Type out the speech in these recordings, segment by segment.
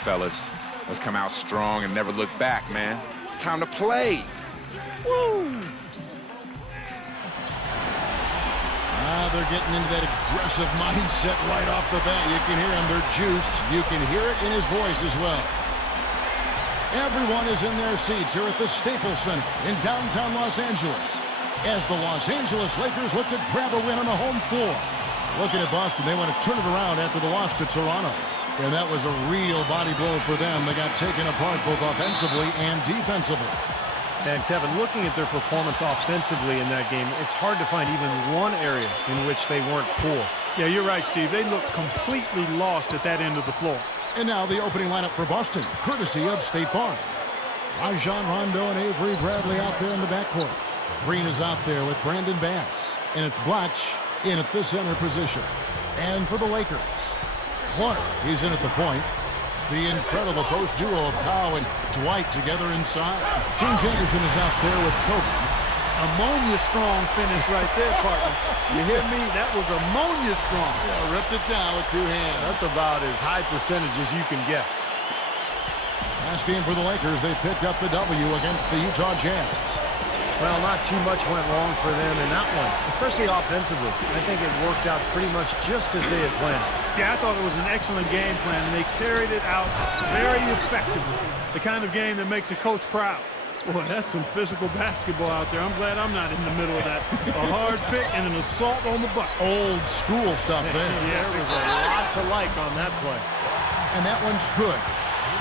fellas. Let's come out strong and never look back, man. It's time to play. Woo! They're getting into that aggressive mindset right off the bat. You can hear them. They're juiced. You can hear it in his voice as well. Everyone is in their seats here at the Staples Center in downtown Los Angeles as the Los Angeles Lakers look to grab a win on the home floor. Looking at Boston, they want to turn it around after the loss to Toronto. And that was a real body blow for them. They got taken apart both offensively and defensively. And, Kevin, looking at their performance offensively in that game, it's hard to find even one area in which they weren't poor. Yeah, you're right, Steve. They look completely lost at that end of the floor. And now the opening lineup for Boston, courtesy of State Farm. Rajon Rondo and Avery Bradley out there in the backcourt. Green is out there with Brandon Bass. And it's Blatch in at the center position. And for the Lakers, Clark, he's in at the point. The incredible post duo of Powell and Dwight together inside. James Anderson is out there with Kobe. Ammonia strong finish right there, partner. You hear me? That was ammonia strong. Yeah, ripped it down with two hands. That's about as high percentage as you can get. Last game for the Lakers, they picked up the W against the Utah Jazz. Well, not too much went wrong for them in that one, especially offensively. I think it worked out pretty much just as they had planned. Yeah, I thought it was an excellent game plan, and they carried it out very effectively. The kind of game that makes a coach proud. Boy, that's some physical basketball out there. I'm glad I'm not in the middle of that. A hard pick and an assault on the bucket. Old school stuff there. Yeah, there was a lot to like on that play. And that one's good.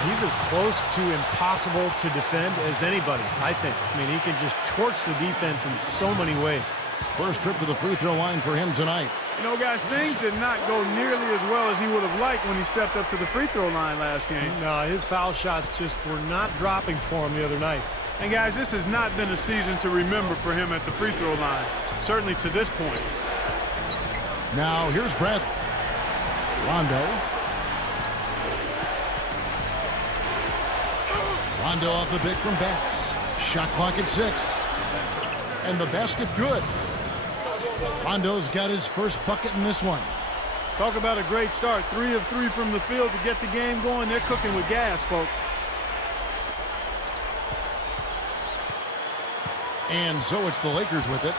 He's as close to impossible to defend as anybody, I think. I mean, he can just torch the defense in so many ways. First trip to the free throw line for him tonight. You know, guys, things did not go nearly as well as he would have liked when he stepped up to the free throw line last game. No, his foul shots just were not dropping for him the other night. And, guys, this has not been a season to remember for him at the free throw line, certainly to this point. Now, here's Bradley. Rondo. Rondo off the pick from Bass. Shot clock at 6. And the basket good. Rondo's got his first bucket in this one. Talk about a great start. 3 of 3 from the field to get the game going. They're cooking with gas, folks. And so it's the Lakers with it.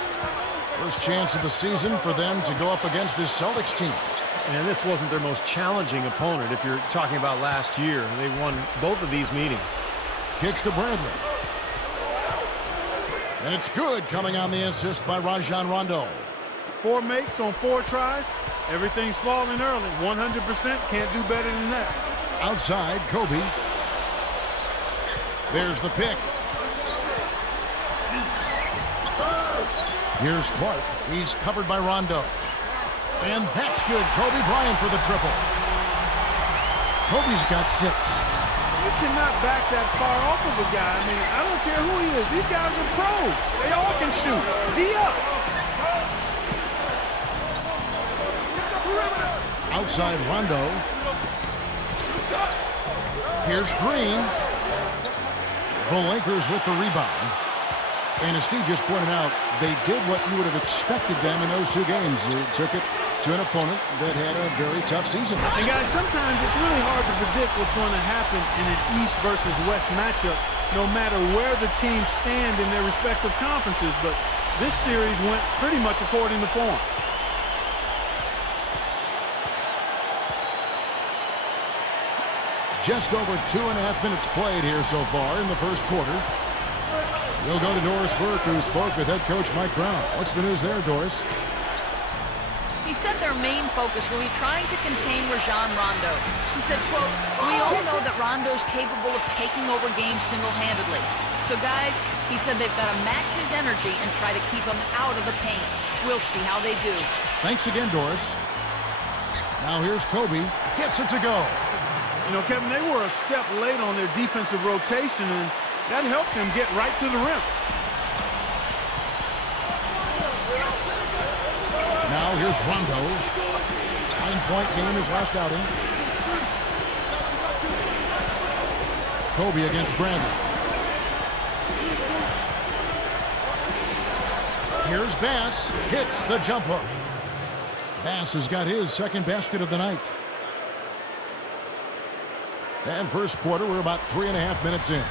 First chance of the season for them to go up against this Celtics team. And this wasn't their most challenging opponent. If you're talking about last year, they won both of these meetings. Kicks to Bradley. And it's good, coming on the assist by Rajon Rondo. 4 makes on 4 tries. Everything's falling early. 100%. Can't do better than that. Outside, Kobe. There's the pick. Here's Clark. He's covered by Rondo. And that's good. Kobe Bryant for the triple. Kobe's got 6. You cannot back that far off of a guy. I mean, I don't care who he is. These guys are pros. They all can shoot. D up. Outside Rondo. Here's Green. The Lakers with the rebound. And as Steve just pointed out, they did what you would have expected them in those 2 games. They took it to an opponent that had a very tough season. And guys, sometimes it's really hard to predict what's going to happen in an East versus West matchup, no matter where the teams stand in their respective conferences. But this series went pretty much according to form. Just over 2.5 minutes played here so far in the first quarter. We'll go to Doris Burke, who spoke with head coach Mike Brown. What's the news there, Doris? He said their main focus will be trying to contain Rajon Rondo. He said, quote, "We all know that Rondo's capable of taking over games single-handedly. So, guys," he said, "they've got to match his energy and try to keep him out of the paint. We'll see how they do." Thanks again, Doris. Now here's Kobe. Gets it to go. You know, Kevin, they were a step late on their defensive rotation, and that helped them get right to the rim. Now here's Rondo. 9-point game his last outing. Kobe against Bradley. Here's Bass. Hits the jump hook. Bass has got his second basket of the night. And first quarter, we're about 3.5 minutes in.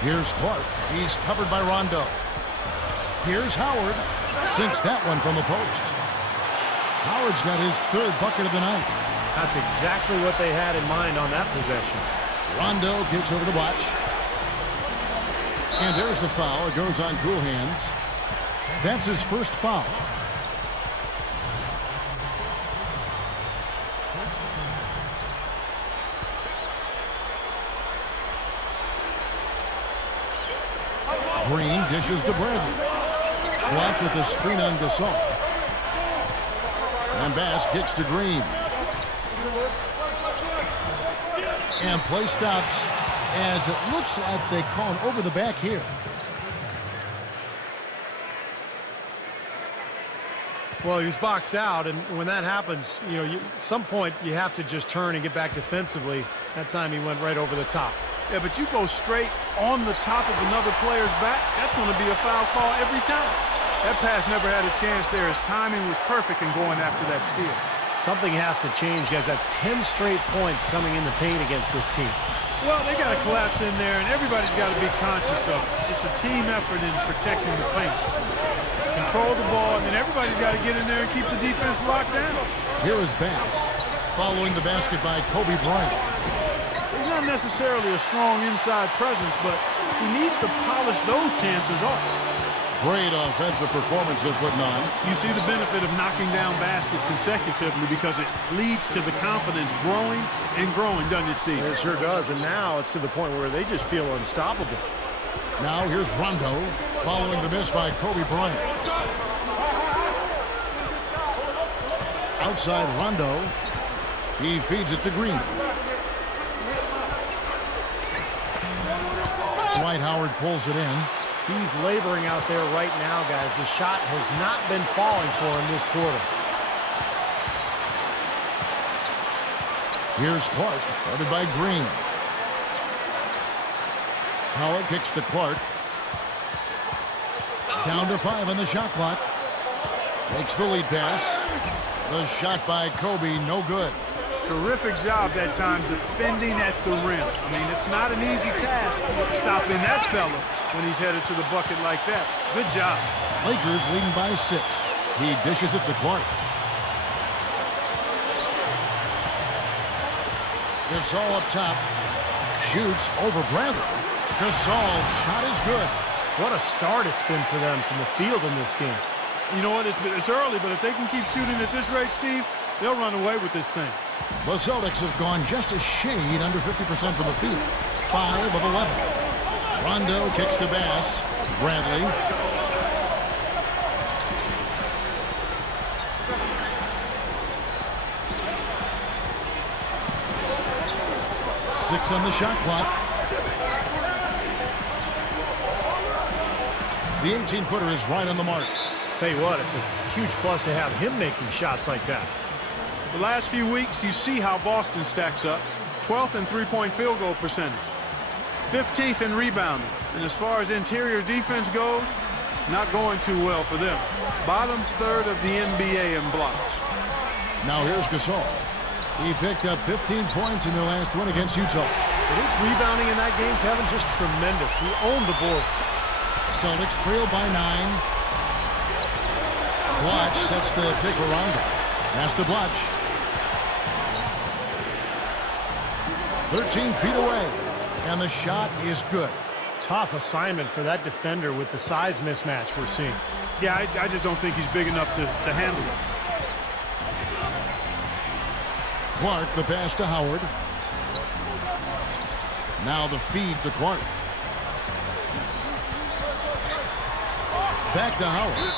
Here's Clark. He's covered by Rondo. Here's Howard. Sinks that one from the post. Howard's got his 3rd bucket of the night. That's exactly what they had in mind on that possession. Rondo gets over to watch. And there's the foul. It goes on cool hands. That's his first foul. Green dishes to Bradley. Watch with the screen on Gasol. And Bass kicks to Green. And play stops as it looks like they call him over the back here. Well, he was boxed out, and when that happens, at some point you have to just turn and get back defensively. That time he went right over the top. Yeah, but you go straight on the top of another player's back, that's going to be a foul call every time. That pass never had a chance there. His timing was perfect in going after that steal. Something has to change, guys. That's 10 straight points coming in the paint against this team. Well, they got to collapse in there, and everybody's got to be conscious of it. It's a team effort in protecting the paint. Control the ball, and then everybody's got to get in there and keep the defense locked down. Here is Bass, following the basket by Kobe Bryant. He's not necessarily a strong inside presence, but he needs to polish those chances off. Great offensive performance they're putting on. You see the benefit of knocking down baskets consecutively because it leads to the confidence growing and growing, doesn't it, Steve? It sure does, and now it's to the point where they just feel unstoppable. Now here's Rondo, following the miss by Kobe Bryant. Outside Rondo. He feeds it to Green. Dwight Howard pulls it in. He's laboring out there right now, guys. The shot has not been falling for him this quarter. Here's Clark, guarded by Green. Howard kicks to Clark. Down to 5 on the shot clock. Makes the lead pass. The shot by Kobe, no good. Terrific job that time defending at the rim. I mean, it's not an easy task stopping that fella when he's headed to the bucket like that. Good job. Lakers leading by 6. He dishes it to Clark. Gasol up top. Shoots over Bradley. Gasol's shot is good. What a start it's been for them from the field in this game. You know what? It's early, but if they can keep shooting at this rate, Steve, they'll run away with this thing. The Celtics have gone just a shade under 50% from the field. 5 of 11. Rondo kicks to Bass. Bradley. Six on the shot clock. The 18-footer is right on the mark. Tell you what, it's a huge plus to have him making shots like that. The last few weeks, you see how Boston stacks up. 12th in three-point field goal percentage. 15th in rebounding. And as far as interior defense goes, not going too well for them. Bottom third of the NBA in blocks. Now here's Gasol. He picked up 15 points in their last win against Utah. But his rebounding in that game, Kevin, just tremendous. He owned the boards. Celtics trail by 9. Blotch sets the pick for Rondo. Pass to Blotch. 13 feet away. And the shot is good. Tough assignment for that defender with the size mismatch we're seeing. Yeah, I just don't think he's big enough to handle it. Clark, the pass to Howard. Now the feed to Clark. Back to Howard.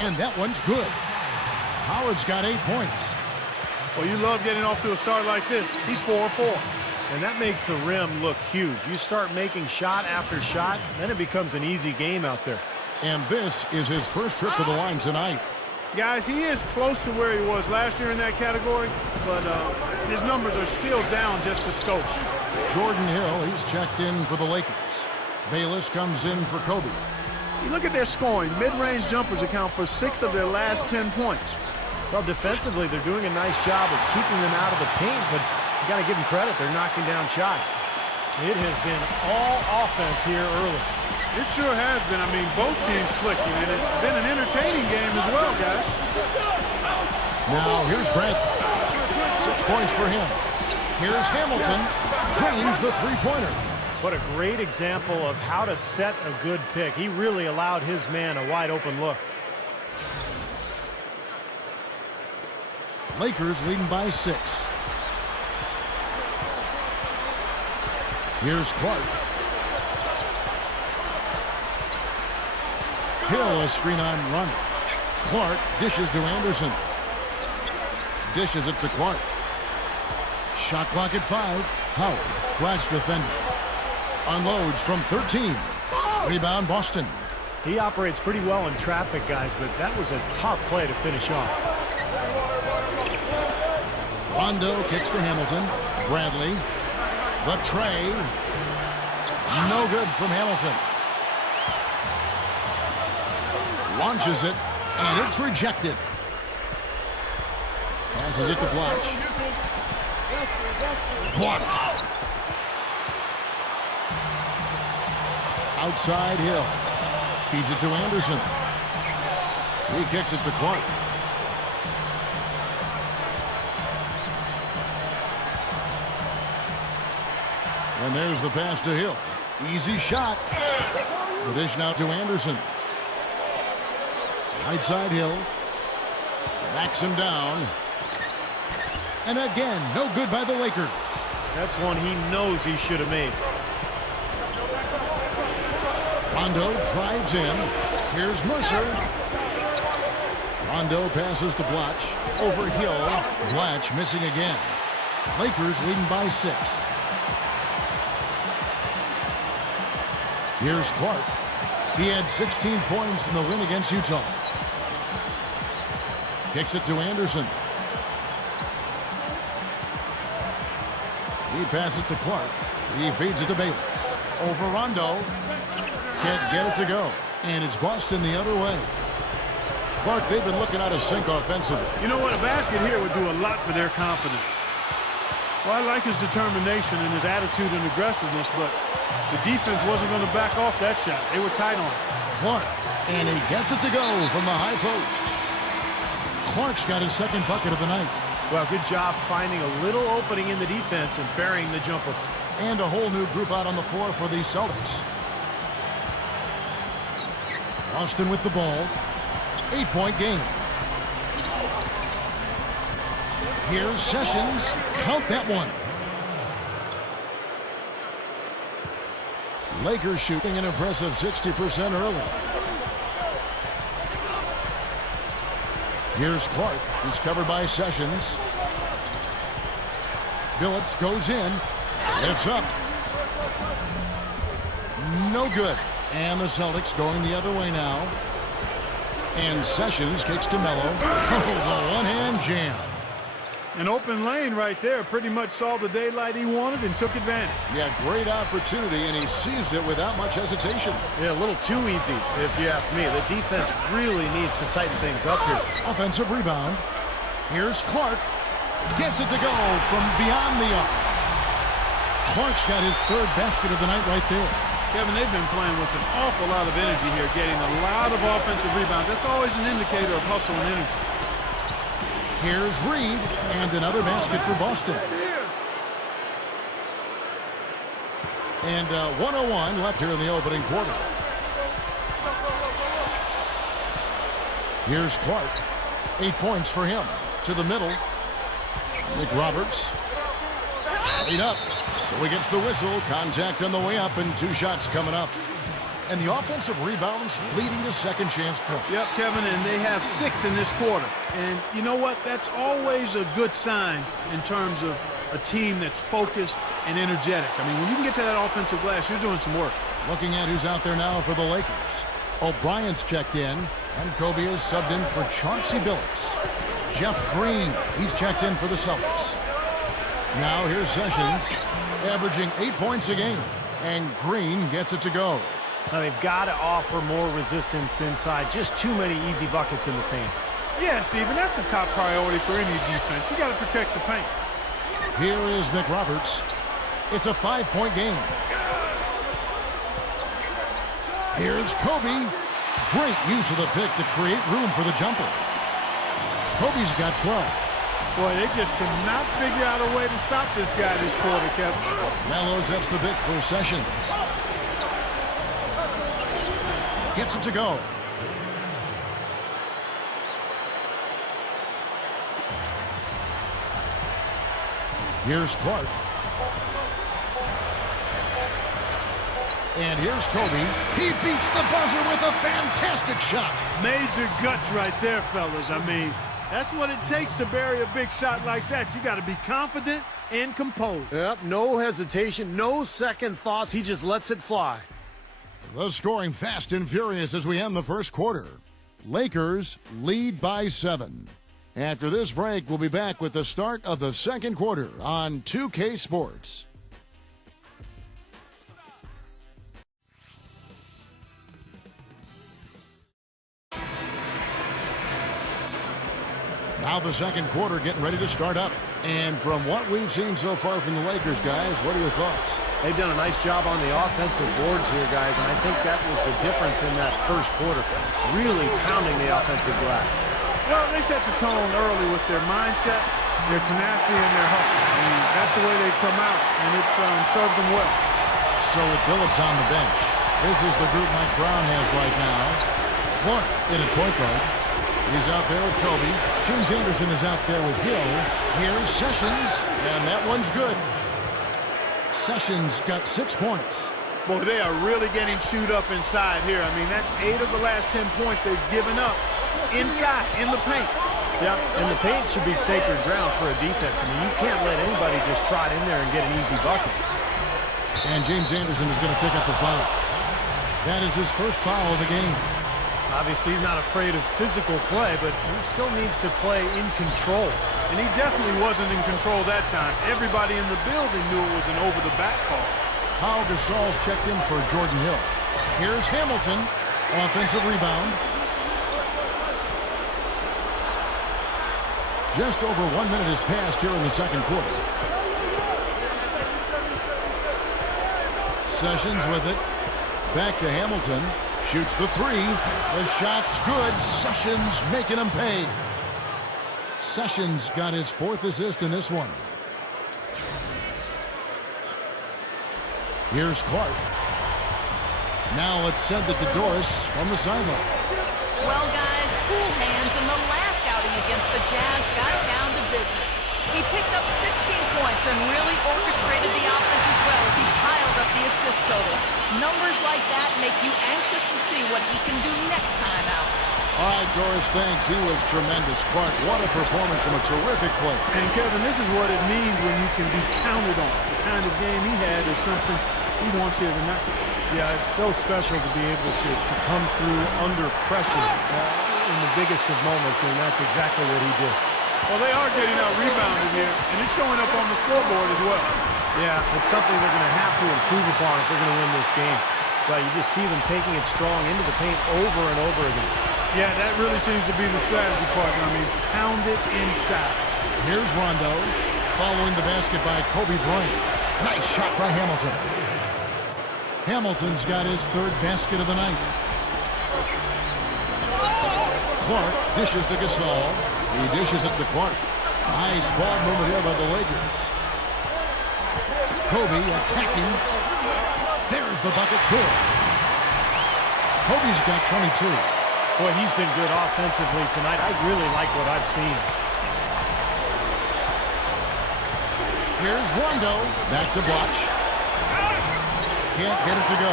And that one's good. Howard's got 8 points. Well, you love getting off to a start like this. He's 4-4. And that makes the rim look huge. You start making shot after shot, then it becomes an easy game out there. And this is his first trip to the line tonight. Guys, he is close to where he was last year in that category, but his numbers are still down just a skosh. Jordan Hill, he's checked in for the Lakers. Bayless comes in for Kobe. You look at their scoring. Mid-range jumpers account for 6 of their last 10 points. Well, defensively, they're doing a nice job of keeping them out of the paint, but you got to give them credit. They're knocking down shots. It has been all offense here early. It sure has been. I mean, both teams clicking, and it's been an entertaining game as well, guys. Now, here's Brent. 6 points for him. Here's Hamilton. Drains the three-pointer. What a great example of how to set a good pick. He really allowed his man a wide-open look. Lakers leading by 6. Here's Clark. Hill, a screen on run. Clark dishes to Anderson. Dishes it to Clark. Shot clock at 5. Howard, Blatch defender. Unloads from 13. Rebound, Boston. He operates pretty well in traffic, guys, but that was a tough play to finish off. Rondo kicks to Hamilton. Bradley. The tray. No good from Hamilton. Launches it, and it's rejected. Passes it to Blatch. Blocked. Outside Hill. Feeds it to Anderson. He kicks it to Clark. And there's the pass to Hill. Easy shot. The dish now to Anderson. Right side Hill. Backs him down. And again, no good by the Lakers. That's one he knows he should have made. Rondo drives in. Here's Mercer. Rondo passes to Blatch. Over Hill. Blatch missing again. Lakers leading by 6. Here's Clark. He had 16 points in the win against Utah. Kicks it to Anderson. He passes it to Clark. He feeds it to Bayless. Over Rondo. Can't get it to go. And it's Boston the other way. Clark, they've been looking out of sync offensively. You know what? A basket here would do a lot for their confidence. Well, I like his determination and his attitude and aggressiveness, but the defense wasn't going to back off that shot. They were tight on it. Clark, and he gets it to go from the high post. Clark's got his second bucket of the night. Well, good job finding a little opening in the defense and burying the jumper. And a whole new group out on the floor for the Celtics. Boston with the ball. 8-point game. Here's Sessions. Count that one. Lakers shooting an impressive 60% early. Here's Clark. He's covered by Sessions. Billups goes in. Lifts up. No good. And the Celtics going the other way now. And Sessions kicks to Melo. Oh, the one-hand jam. An open lane right there. Pretty much saw the daylight he wanted and took advantage. Yeah, great opportunity, and he seized it without much hesitation. Yeah, a little too easy, if you ask me. The defense really needs to tighten things up here. Offensive rebound. Here's Clark. Gets it to go from beyond the arc. Clark's got his third basket of the night right there. Kevin, they've been playing with an awful lot of energy here, getting a lot of offensive rebounds. That's always an indicator of hustle and energy. Here's Reed, and another basket for Boston. And 1:01 left here in the opening quarter. Here's Clark. 8 points for him. To the middle. Nick Roberts. Straight up. So he gets the whistle. Contact on the way up, and 2 shots coming up. And the offensive rebounds leading to second chance points. Yep, Kevin, and they have 6 in this quarter. And you know what? That's always a good sign in terms of a team that's focused and energetic. I mean, when you can get to that offensive glass, you're doing some work. Looking at who's out there now for the Lakers. O'Brien's checked in, and Kobe is subbed in for Chauncey Billups. Jeff Green, he's checked in for the Celtics. Now here's Sessions, averaging 8 points a game, and Green gets it to go. Now, they've got to offer more resistance inside. Just too many easy buckets in the paint. Yeah, Steven, that's the top priority for any defense. You got to protect the paint. Here is McRoberts. It's a 5-point game. Here's Kobe. Great use of the pick to create room for the jumper. Kobe's got 12. Boy, they just cannot figure out a way to stop this guy this quarter, Kevin. Melo sets the pick for Sessions. Gets it to go. Here's Clark. And here's Kobe. He beats the buzzer with a fantastic shot. Major guts right there, fellas. I mean, that's what it takes to bury a big shot like that. You got to be confident and composed. Yep, no hesitation, no second thoughts. He just lets it fly. The scoring fast and furious as we end the first quarter. Lakers lead by 7. After this break, we'll be back with the start of the second quarter on 2K Sports. Now the second quarter getting ready to start up. And from what we've seen so far from the Lakers, guys, what are your thoughts? They've done a nice job on the offensive boards here, guys, and I think that was the difference in that first quarter. Really pounding the offensive glass. Well, they set the tone early with their mindset, their tenacity, and their hustle. I mean, that's the way they come out, and it's served them well. So with Billups on the bench, this is the group Mike Brown has right now. Clark in at point guard. He's out there with Kobe. James Anderson is out there with Hill. Here's Sessions, and that one's good. Sessions got 6 points. Boy, they are really getting chewed up inside here. I mean, that's 8 of the last 10 points they've given up inside, in the paint. Yeah, and the paint should be sacred ground for a defense. I mean, you can't let anybody just trot in there and get an easy bucket. And James Anderson is going to pick up the foul. That is his first foul of the game. Obviously, he's not afraid of physical play, but he still needs to play in control. And he definitely wasn't in control that time. Everybody in the building knew it was an over-the-back call. Pau Gasol's checked in for Jordan Hill. Here's Hamilton. Offensive rebound. Just over 1 minute has passed here in the second quarter. Sessions with it. Back to Hamilton. Shoots the three. The shot's good. Sessions making him pay. Sessions got his 4th assist in this one. Here's Clark. Now let's send it to Doris from the sideline. Well, guys, cool hands in the last outing against the Jazz got down to business. He picked up 16 points and really orchestrated the offense as well as he piled up the assist totals. Numbers like that make you anxious to see what he can do next time out. All right, Doris, thanks. He was tremendous. Clark, what a performance from a terrific play. And, Kevin, this is what it means when you can be counted on. The kind of game he had is something he wants here tonight. Yeah, it's so special to be able to come through under pressure in the biggest of moments, and that's exactly what he did. Well, they are getting out rebounded here, and it's showing up on the scoreboard as well. Yeah, it's something they're going to have to improve upon if they're going to win this game. But you just see them taking it strong into the paint over and over again. Yeah, that really seems to be the strategy, partner. I mean, pound it inside. Here's Rondo, following the basket by Kobe Bryant. Nice shot by Hamilton. Hamilton's got his 3rd basket of the night. Clark dishes to Gasol. He dishes it to Clark. Nice ball movement here by the Lakers. Kobe attacking. There's the bucket. Good. Kobe's got 22. Boy, he's been good offensively tonight. I really like what I've seen. Here's Rondo. Back to Botch. Can't get it to go.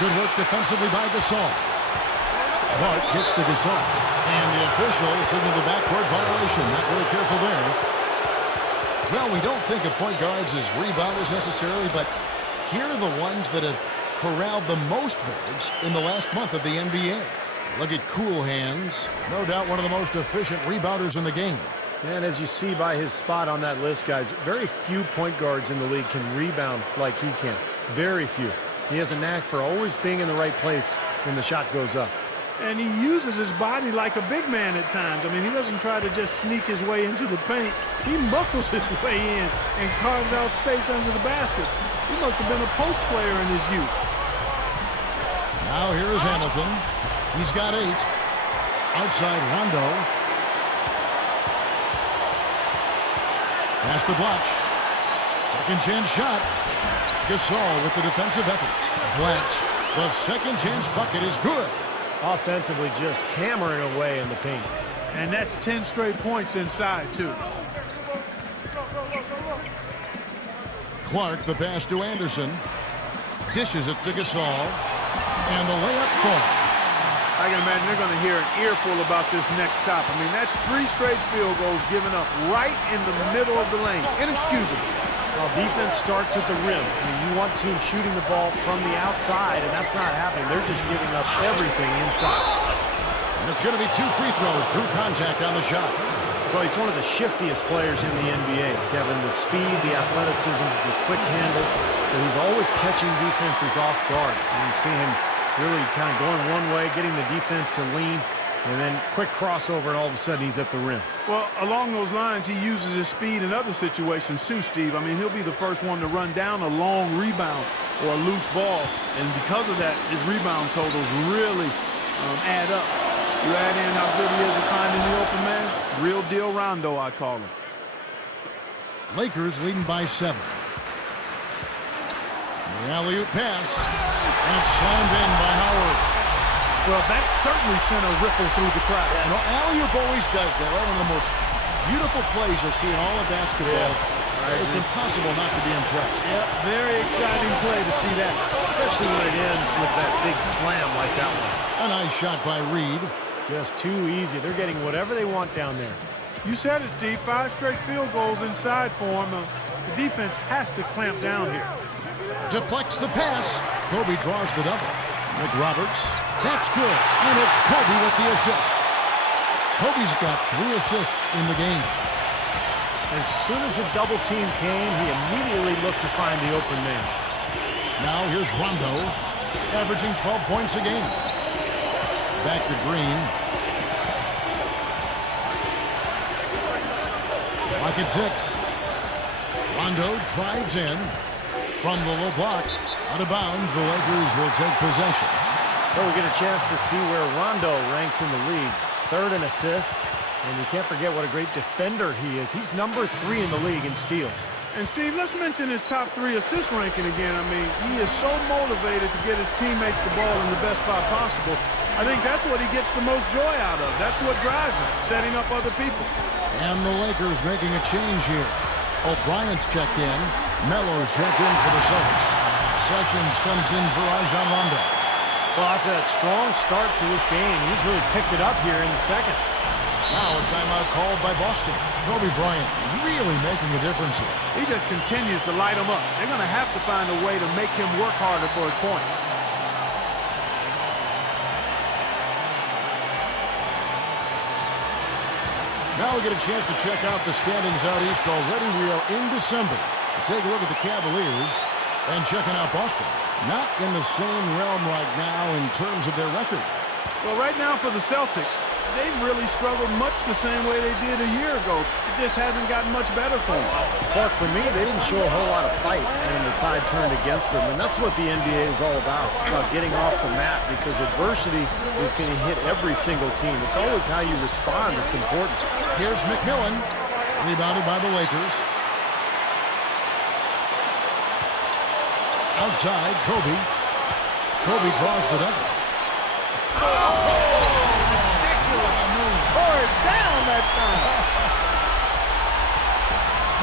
Good work defensively by Gasol. Clark gets to Gasol. And the official signaled the backcourt violation. Not very careful there. Well, we don't think of point guards as rebounders necessarily, but here are the ones that have corralled the most boards in the last month of the NBA. Look at Cool Hands. No doubt one of the most efficient rebounders in the game. And as you see by his spot on that list, guys, very few point guards in the league can rebound like he can. Very few. He has a knack for always being in the right place when the shot goes up. And he uses his body like a big man at times. I mean, he doesn't try to just sneak his way into the paint. He muscles his way in and carves out space under the basket. He must have been a post player in his youth. Now here is Hamilton. He's got 8. Outside Rondo. Pass to Blatch. Second chance shot. Gasol with the defensive effort. Blatch. The second chance bucket is good. Offensively, just hammering away in the paint. And that's 10 straight points inside, too. Clark, the pass to Anderson. Dishes it to Gasol. And the layup falls. I can imagine they're going to hear an earful about this next stop. I mean, that's 3 straight field goals given up right in the middle of the lane. Inexcusable. Well, defense starts at the rim. I mean, you want teams shooting the ball from the outside, and that's not happening. They're just giving up everything inside. And it's going to be 2 free throws. Drew contact on the shot. Well, he's one of the shiftiest players in the NBA, Kevin. The speed, the athleticism, the quick handle. So he's always catching defenses off guard. And you see him really kind of going one way, getting the defense to lean, and then quick crossover, and all of a sudden he's at the rim. Well, along those lines, he uses his speed in other situations too, Steve. I mean, he'll be the first one to run down a long rebound or a loose ball. And because of that, his rebound totals really add up. You add in how good he is at finding the open man. Real deal Rondo, I call him. Lakers leading by 7. The alley-oop pass. And it's slammed in by Howard. Well, that certainly sent a ripple through the crowd. Yeah, no, alley-oop always does that. One of the most beautiful plays you'll see in all of basketball. Yeah, it's impossible not to be impressed. Yep, very exciting play to see that. Especially when it ends with that big slam like that one. A nice shot by Reed. Just too easy. They're getting whatever they want down there. You said it, Steve. 5 straight field goals inside for him. The defense has to clamp down here. Deflects the pass. Kobe draws the double. McRoberts. That's good. And it's Kobe with the assist. Kobe's got 3 assists in the game. As soon as the double team came, he immediately looked to find the open man. Now here's Rondo, averaging 12 points a game. Back to Green. Clock at 6. Rondo drives in from the low block. Out of bounds, the Lakers will take possession. So we get a chance to see where Rondo ranks in the league. 3rd in assists, and you can't forget what a great defender he is. He's number 3 in the league in steals. And Steve, let's mention his top 3 assist ranking again. I mean, he is so motivated to get his teammates the ball in the best spot possible. I think that's what he gets the most joy out of. That's what drives him, setting up other people. And the Lakers making a change here. O'Brien's checked in. Melo's checked in for the Celtics. Sessions comes in for Rajon Rondo. Well, after that strong start to this game, he's really picked it up here in the second. Now a timeout called by Boston. Kobe Bryant really making a difference here. He just continues to light him up. They're going to have to find a way to make him work harder for his point. Now we get a chance to check out the standings out east already. We are in December. Take a look at the Cavaliers and checking out Boston. Not in the same realm right now in terms of their record. Well, right now for the Celtics, they've really struggled much the same way they did a year ago. It just hasn't gotten much better for them. Clark, for me, they didn't show a whole lot of fight when the tide turned against them, and that's what the NBA is all about. It's about getting off the mat, because adversity is going to hit every single team. It's always how you respond that's important. Here's McMillan, rebounded by the Lakers. Outside, Kobe. Kobe draws the double. Tore it down that time.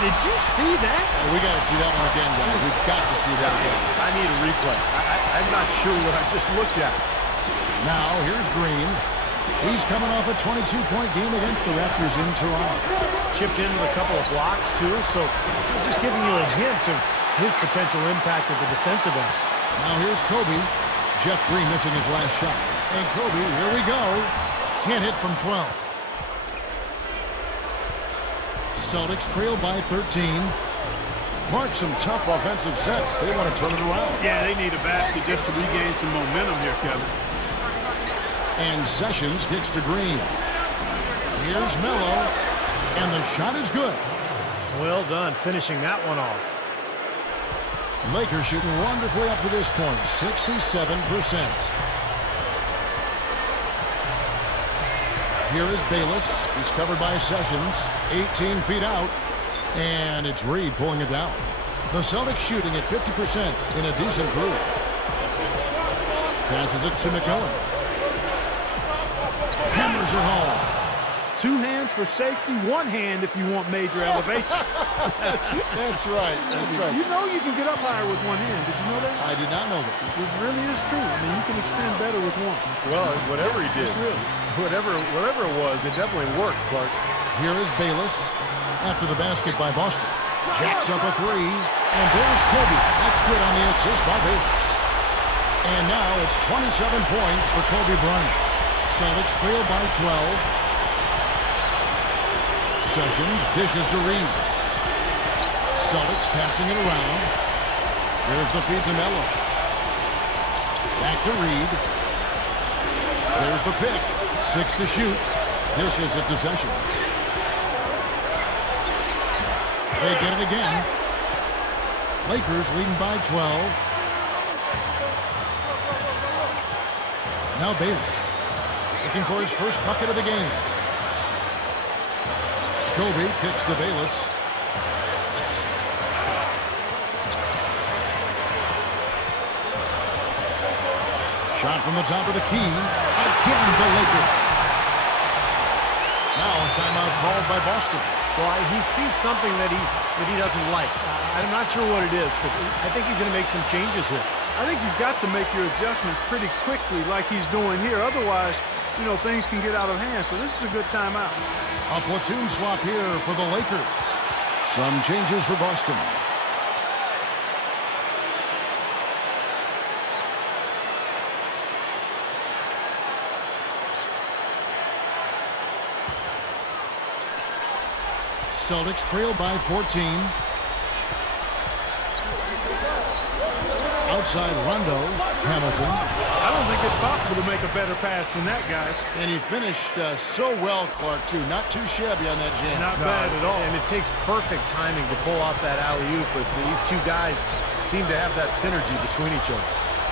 Did you see that? We got to see that one again, guys. We've got to see that again. I need a replay. I'm not sure what I just looked at. Now, here's Green. He's coming off a 22-point game against the Raptors in Toronto. Chipped in with a couple of blocks, too, so just giving you a hint of his potential impact at the defensive end. Now here's Kobe. Jeff Green missing his last shot. And Kobe, here we go. Can't hit from 12. Celtics trail by 13. Clark, some tough offensive sets. They want to turn it around. Yeah, they need a basket just to regain some momentum here, Kevin. And Sessions kicks to Green. Here's Melo. And the shot is good. Well done, finishing that one off. Lakers shooting wonderfully up to this point, 67%. Here is Bayless. He's covered by Sessions. 18 feet out. And it's Reed pulling it down. The Celtics shooting at 50% in a decent group. Passes it to McMillan. Hammers it home. 2 hands for safety, 1 hand if you want major elevation. That's right. That's right. You know you can get up higher with 1 hand. Did you know that? I did not know that. It really is true. I mean, you can extend better with 1. Well, whatever he did, Really. whatever it was, it definitely worked, Clark. Here is Bayless after the basket by Boston. Jacks up a 3. And there's Kobe. That's good on the assist by Bayless. And now it's 27 points for Kobe Bryant. Celtics trail by 12. Sessions dishes to Reed. Celtics passing it around. There's the feed to Melo. Back to Reed. There's the pick. 6 to shoot. Dishes it to Sessions. They get it again. Lakers leading by 12. Now Bayless. Looking for his first bucket of the game. Kobe kicks to Bayless. Shot from the top of the key. Again, the Lakers. Now a timeout called by Boston. Well, he sees something that he doesn't like. I'm not sure what it is, but I think he's going to make some changes here. I think you've got to make your adjustments pretty quickly like he's doing here. Otherwise, you know, things can get out of hand. So this is a good timeout. A platoon swap here for the Lakers. Some changes for Boston. Celtics trail by 14. Outside Rondo, Hamilton. I don't think it's possible to make a better pass than that, guys. And he finished so well, Clark, too. Not too shabby on that jam. Not bad at all. And it takes perfect timing to pull off that alley-oop, but these two guys seem to have that synergy between each other.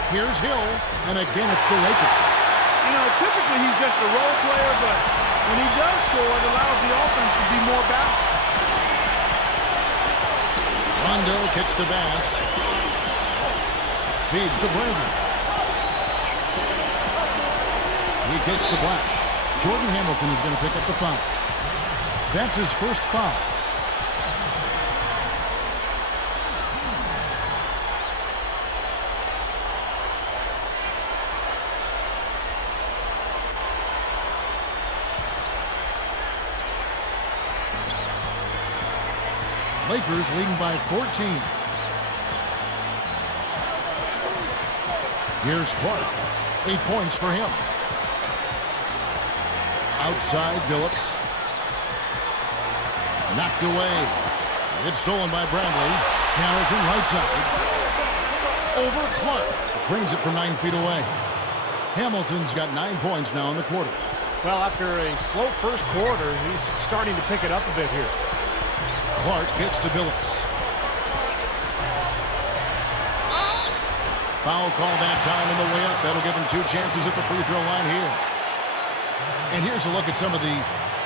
Here's Hill, and again it's the Lakers. You know, typically he's just a role player, but when he does score, it allows the offense to be more balanced. Rondo kicks to Bass. Feeds to Brandon. He kicks to Blash. Jordan Hamilton is going to pick up the foul. That's his first foul. Lakers leading by 14. Here's Clark. 8 points for him. Outside Billups. Knocked away. It's stolen by Bradley. Hamilton right side. Over Clark. Drains it from 9 feet away. Hamilton's got 9 points now in the quarter. Well, after a slow first quarter, he's starting to pick it up a bit here. Clark gets to Billups. Foul call that time in the way up. That'll give him 2 chances at the free throw line here. And here's a look at some of the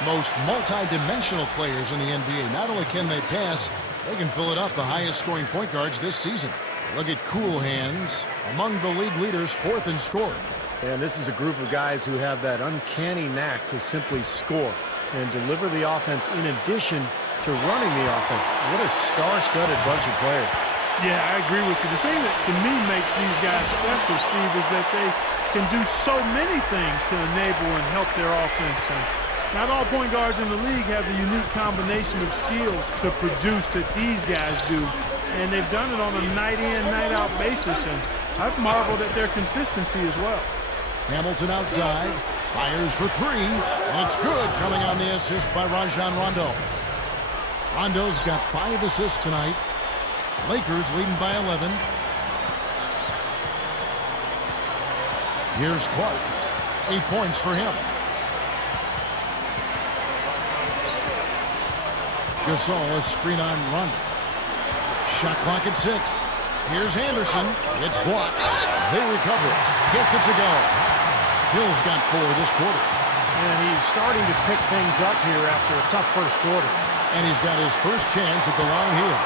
most multi-dimensional players in the NBA. Not only can they pass, they can fill it up. The highest scoring point guards this season. Look at Cool Hands, among the league leaders, 4th in scoring. And this is a group of guys who have that uncanny knack to simply score and deliver the offense in addition to running the offense. What a star-studded bunch of players. Yeah, I agree with you. The thing that, to me, makes these guys special, Steve, is that they can do so many things to enable and help their offense. And not all point guards in the league have the unique combination of skills to produce that these guys do. And they've done it on a night-in, night-out basis. And I've marveled at their consistency as well. Hamilton outside. Fires for 3. That's good, coming on the assist by Rajon Rondo. Rondo's got 5 assists tonight. Lakers leading by 11. Here's Clark. 8 points for him. Gasol, a screen on Rondo. Shot clock at 6. Here's Anderson. It's blocked. They recover it. Gets it to go. Hill's got 4 this quarter. And he's starting to pick things up here after a tough first quarter. And he's got his first chance at the line here.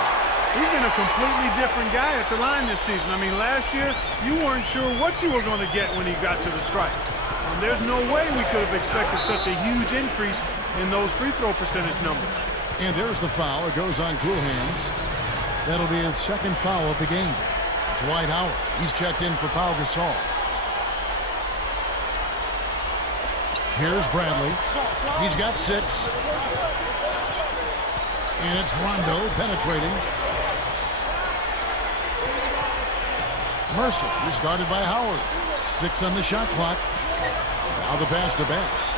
He's been a completely different guy at the line this season. I mean, last year, you weren't sure what you were going to get when he got to the stripe. And there's no way we could have expected such a huge increase in those free throw percentage numbers. And there's the foul. It goes on cool hands. That'll be his second foul of the game. Dwight Howard. He's checked in for Pau Gasol. Here's Bradley. He's got 6. And it's Rondo penetrating. Mercer is guarded by Howard. 6 on the shot clock. Now the pass to Bass.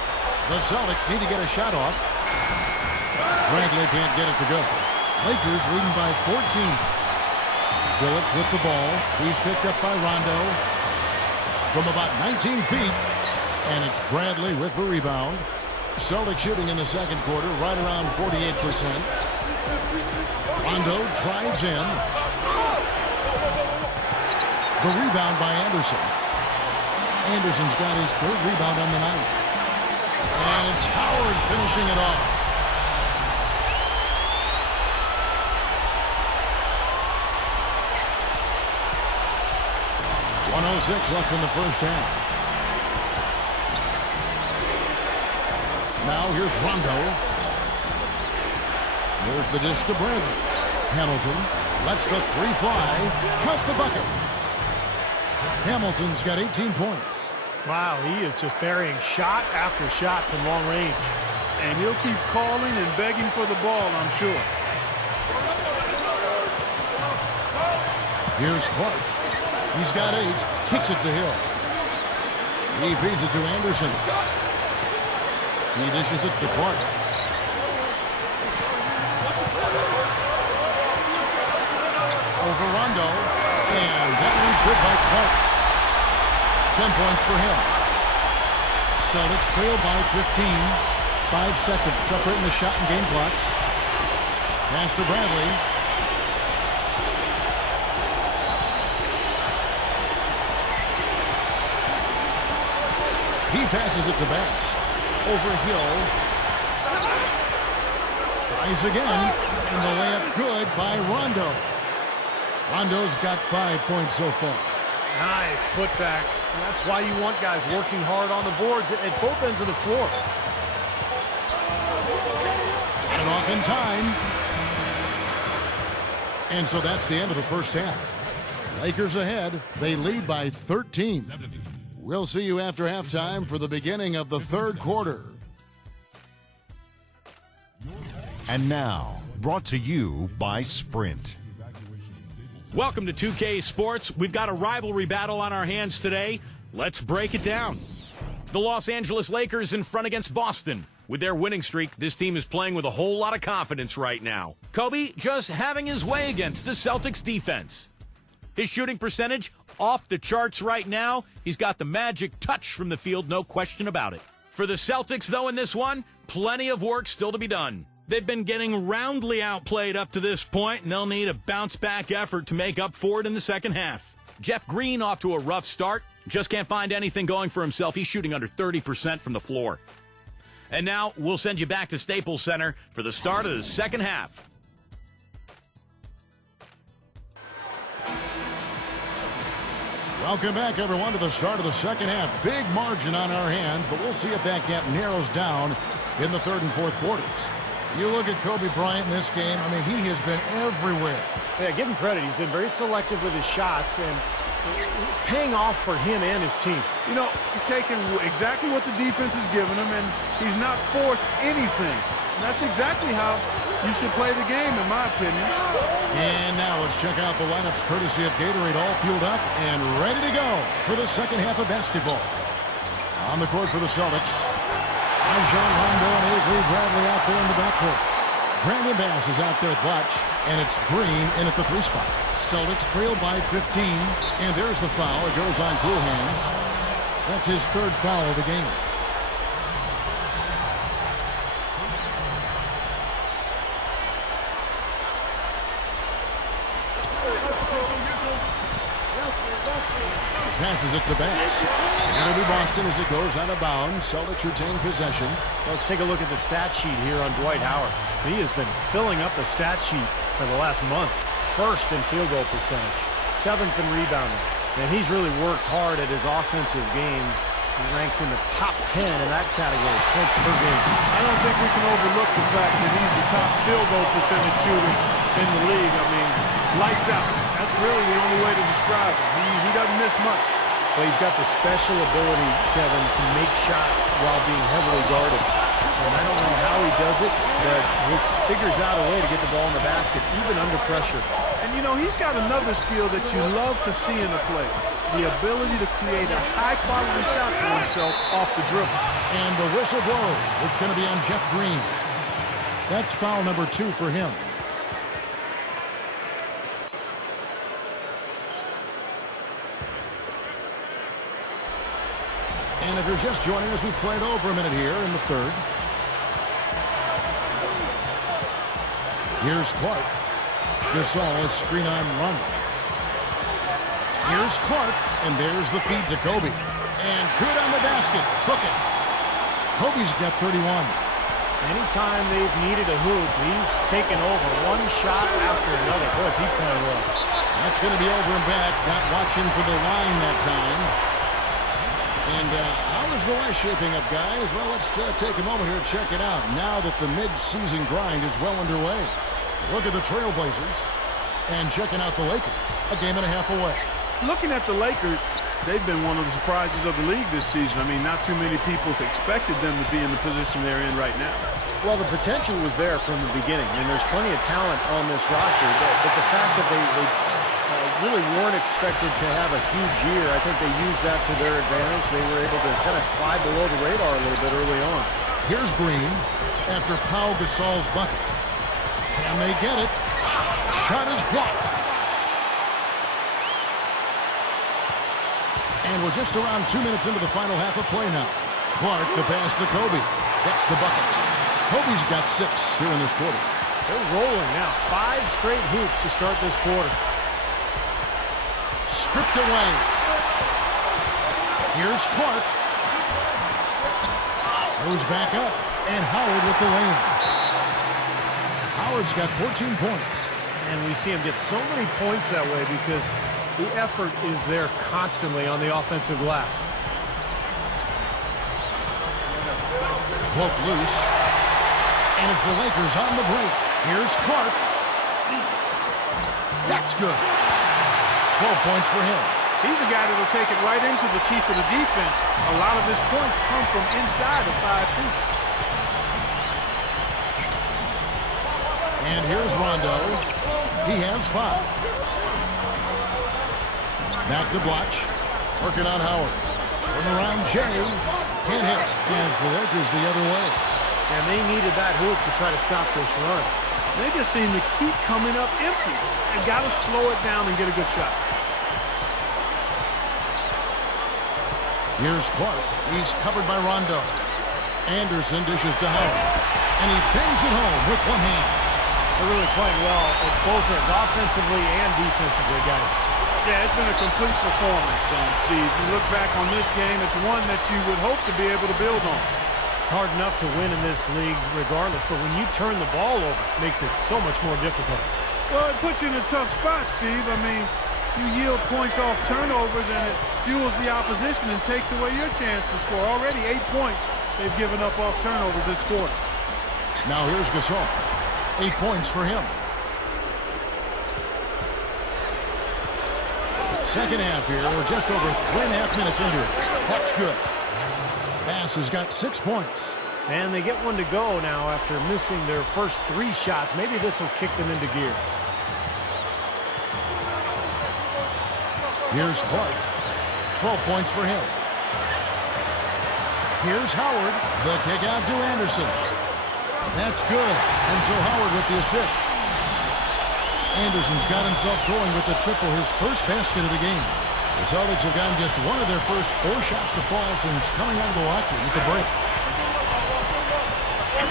The Celtics need to get a shot off. Bradley can't get it to go. Lakers leading by 14. Phillips with the ball. He's picked up by Rondo from about 19 feet. And it's Bradley with the rebound. Celtics shooting in the second quarter right around 48%. Rondo drives in. The rebound by Anderson. Anderson's got his 3rd rebound on the night. And it's Howard finishing it off. .106 left in the first half. Now here's Rondo. There's the dish to Bradley. Hamilton lets the 3 fly. Count the bucket. Hamilton's got 18 points. Wow, he is just burying shot after shot from long range. And he'll keep calling and begging for the ball, I'm sure. Here's Clark. He's got 8. Kicks it to Hill. He feeds it to Anderson. He dishes it to Clark. Over Rondo. And that one's good by Clark. 10 points for him. Celtics trail by 15. 5 seconds separating the shot and game clocks. Pass to Bradley. He passes it to Bass. Over Hill. Tries again. And the layup good by Rondo. Rondo's got 5 points so far. Nice putback. That's why you want guys working hard on the boards at both ends of the floor. Got it off in time. And so that's the end of the first half. Lakers ahead. They lead by 13. We'll see you after halftime for the beginning of the third quarter. And now, brought to you by Sprint. Welcome to 2K Sports. We've got a rivalry battle on our hands today. Let's break it down. The Los Angeles Lakers in front against Boston. With their winning streak, this team is playing with a whole lot of confidence right now. Kobe just having his way against the Celtics defense. His shooting percentage off the charts right now. He's got the magic touch from the field, no question about it. For the Celtics, though, in this one, plenty of work still to be done. They've been getting roundly outplayed up to this point, and they'll need a bounce-back effort to make up for it in the second half. Jeff Green off to a rough start. Just can't find anything going for himself. He's shooting under 30% from the floor. And now we'll send you back to Staples Center for the start of the second half. Welcome back, everyone, to the start of the second half. Big margin on our hands, but we'll see if that gap narrows down in the third and fourth quarters. You look at Kobe Bryant in this game, I mean, he has been everywhere. Yeah, give him credit. He's been very selective with his shots, and it's paying off for him and his team. You know, he's taken exactly what the defense has given him, and he's not forced anything. And that's exactly how you should play the game, in my opinion. And now let's check out the lineups courtesy of Gatorade, all fueled up and ready to go for the second half of basketball. On the court for the Celtics, Rajon Rondo and Avery Bradley out there in the backcourt. Brandon Bass is out there at Butch, and it's Green in at the 3 spot. Celtics trail by 15, and there's the foul. It goes on cool hands. That's his third foul of the game. Passes it to Bass. It'll be Boston as it goes out of bounds. Celtics retain possession. Let's take a look at the stat sheet here on Dwight Howard. He has been filling up the stat sheet for the last month. First in field goal percentage, 7th in rebounding. And he's really worked hard at his offensive game. He ranks in the top 10 in that category, points per game. I don't think we can overlook the fact that he's the top field goal percentage shooter in the league. I mean, lights out. That's really the only way to describe him. He doesn't miss much. But he's got the special ability, Kevin, to make shots while being heavily guarded. And I don't know how he does it, but he figures out a way to get the ball in the basket, even under pressure. And, you know, he's got another skill that you love to see in a player. The ability to create a high-quality shot for himself off the dribble. And the whistle blows. It's going to be on Jeff Green. That's foul number 2 for him. And if you're just joining us, we played over a minute here in the third. Here's Clark. Gasol is screen on Rondo. Here's Clark, and there's the feed to Kobe. And good on the basket. Hook it. Kobe's got 31. Anytime they've needed a hoop, he's taken over one shot after another. Boy, is he playing well. That's going to be over and back. Not watching for the line that time. And how is the West shaping up, guys? Well, let's take a moment here and check it out. Now that the mid-season grind is well underway. Look at the Trailblazers. And checking out the Lakers, a game and a half away. Looking at the Lakers, they've been one of the surprises of the league this season. I mean, not too many people expected them to be in the position they're in right now. Well, the potential was there from the beginning, and there's plenty of talent on this roster. But the fact that they really weren't expected to have a huge year, I think they used that to their advantage. They were able to kind of fly below the radar a little bit early on. Here's Green after Pau Gasol's bucket. Can they get it? Shot is blocked. And we're just around 2 minutes into the final half of play now. Clark, the pass to Kobe. That's the bucket. Kobe's got 6 here in this quarter. They're rolling now. 5 straight hoops to start this quarter. Stripped away. Here's Clark. Goes back up. And Howard with the lane. Howard's got 14 points. And we see him get so many points that way because the effort is there constantly on the offensive glass. Poke loose. And it's the Lakers on the break. Here's Clark. That's good. 12 points for him. He's a guy that will take it right into the teeth of the defense. A lot of his points come from inside of 5 feet. And here's Rondo. He has 5. Back to Blotch. Working on Howard. Turn around Jay. Can't hit. And it's the Lakers the other way. And they needed that hoop to try to stop this run. They just seem to keep coming up empty. They got to slow it down and get a good shot. Here's Clark. He's covered by Rondo. Anderson dishes to Howard. And he bangs it home with one hand. They're really playing well at both ends, offensively and defensively, guys. Yeah, it's been a complete performance, Steve. You look back on this game, it's one that you would hope to be able to build on. It's hard enough to win in this league regardless, but when you turn the ball over, it makes it so much more difficult. Well, it puts you in a tough spot, Steve. I mean, you yield points off turnovers, and it fuels the opposition and takes away your chance to score. Already 8 points they've given up off turnovers this quarter. Now here's Gasol. 8 points for him. Second half here. We're just over 3.5 minutes into it. That's good. Bass has got 6 points. And they get one to go now after missing their first 3 shots. Maybe this will kick them into gear. Here's Clark. 12 points for him. Here's Howard. The kick out to Anderson. That's good. And so Howard with the assist. Anderson's got himself going with the triple, his first basket of the game. The Celtics have gotten just one of their first 4 shots to fall since coming out of the locker room at the break.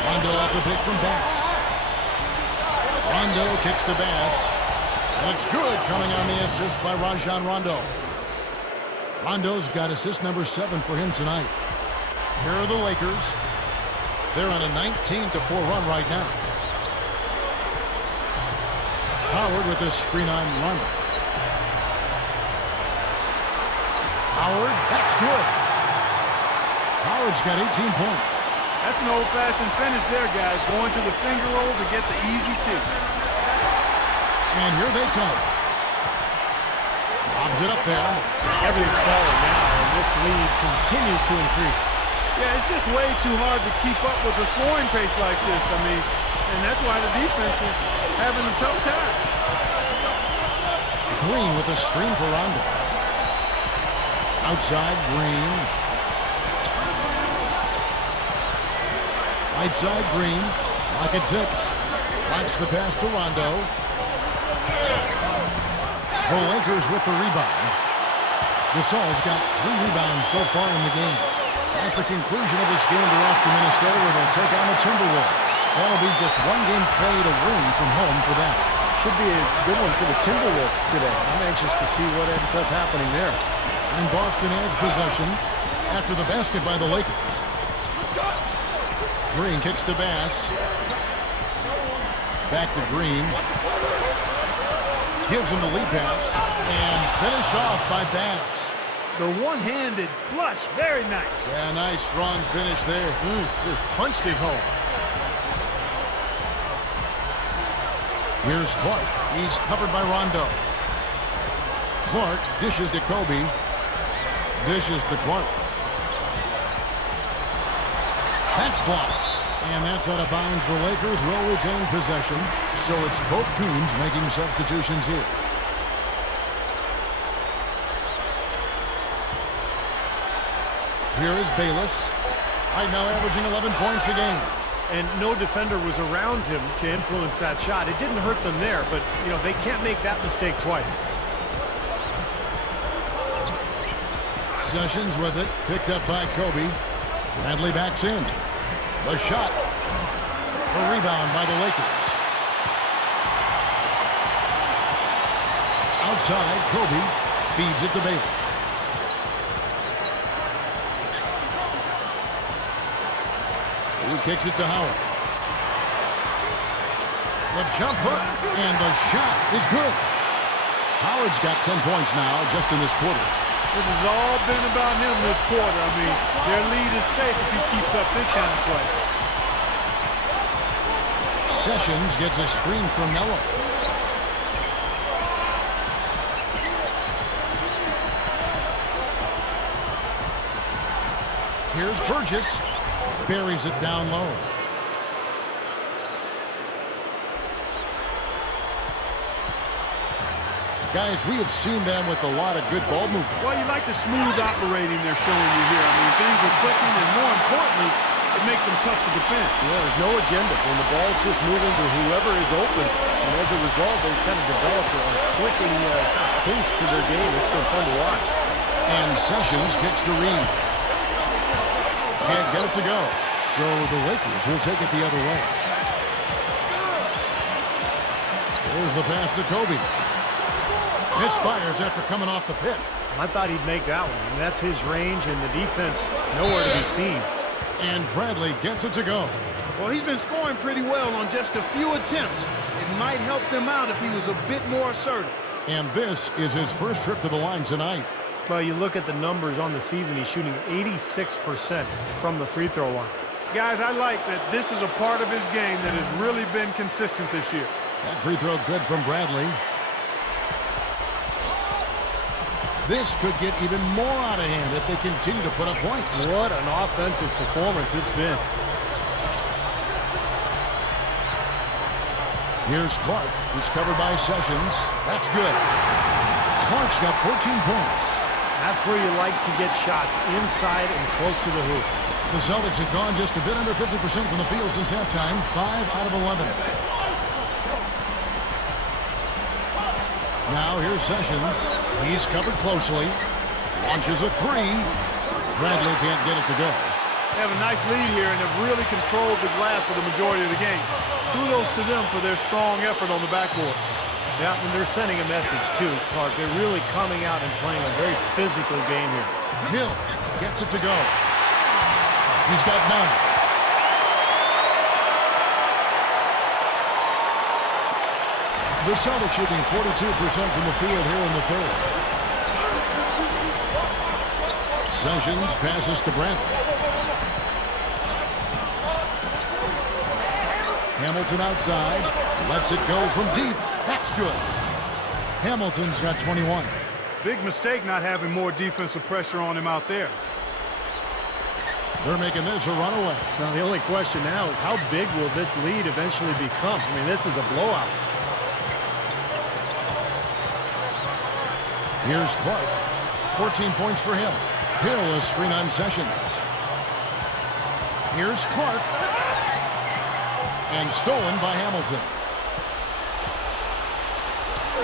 Rondo off the pick from Bass. Rondo kicks to Bass. That's good, coming on the assist by Rajon Rondo. Rondo's got assist number 7 for him tonight. Here are the Lakers. They're on a 19-4 run right now. Howard with this screen on Rondo. Howard, that's good. Howard's got 18 points. That's an old-fashioned finish there, guys. Going to the finger roll to get the easy 2. And here they come. Lobs it up there. Everything's falling now, and this lead continues to increase. Yeah, it's just way too hard to keep up with a scoring pace like this. I mean, and that's why the defense is having a tough time. Green with a screen for Rondo. Outside, Green. Right side, Green. Lock at 6. Likes the pass to Rondo. The Lakers with the rebound. Gasol's got 3 rebounds so far in the game. At the conclusion of this game, they're off to Minnesota where they'll take on the Timberwolves. That'll be just 1 game played away from home for them. Should be a good one for the Timberwolves today. I'm anxious to see what ends up happening there. And Boston has possession after the basket by the Lakers. Green kicks to Bass. Back to Green. Gives him the lead pass. And finished off by Bass. The one-handed flush, very nice. Yeah, nice strong finish there. Just punched it home. Here's Clark. He's covered by Rondo. Clark dishes to Kobe. Dishes to Clark. That's blocked. And that's out of bounds. The Lakers will retain possession. So it's both teams making substitutions here. Here is Bayless. Right now averaging 11 points a game. And no defender was around him to influence that shot. It didn't hurt them there, but, you know, they can't make that mistake twice. Sessions with it. Picked up by Kobe. Bradley backs in. The shot. The rebound by the Lakers. Outside, Kobe feeds it to Bayless. He kicks it to Howard. The jump hook, and the shot is good. Howard's got 10 points now just in this quarter. This has all been about him this quarter. I mean, their lead is safe if he keeps up this kind of play. Sessions gets a screen from Melo. Here's Burgess. Buries it down low. Guys, we have seen them with a lot of good ball movement. Well, you like the smooth operating they're showing you here. I mean, things are clicking, and more importantly, it makes them tough to defend. Yeah, there's no agenda. When the ball's just moving to whoever is open, and as a result, they've kind of developed a clicking pace to their game. It's been fun to watch. And Sessions kicks to Reed. Can't get it to go. So the Lakers will take it the other way. There's the pass to Kobe. Misfires after coming off the pick. I thought he'd make that one. I mean, that's his range, and the defense nowhere to be seen. And Bradley gets it to go. Well, he's been scoring pretty well on just a few attempts. It might help them out if he was a bit more assertive. And this is his first trip to the line tonight. Well, you look at the numbers on the season, he's shooting 86% from the free throw line. Guys, I like that this is a part of his game that has really been consistent this year. That free throw good from Bradley. This could get even more out of hand if they continue to put up points. What an offensive performance it's been. Here's Clark, who's covered by Sessions. That's good. Clark's got 14 points. That's where you like to get shots inside and close to the hoop. The Celtics have gone just a bit under 50% from the field since halftime, 5 out of 11. Now here's Sessions. He's covered closely. Launches a three. Bradley can't get it to go. They have a nice lead here and have really controlled the glass for the majority of the game. Kudos to them for their strong effort on the backboards. Yeah, and they're sending a message, too, Clark. They're really coming out and playing a very physical game here. Hill gets it to go. He's got 9. The Celtics shooting 42% from the field here in the third. Sessions passes to Bradley. Hamilton outside. Lets it go from deep. That's good. Hamilton's got 21. Big mistake not having more defensive pressure on him out there. They're making this a runaway. Now, the only question now is how big will this lead eventually become? I mean, this is a blowout. Here's Clark. 14 points for him. Hill is screen on Sessions. Here's Clark. And stolen by Hamilton.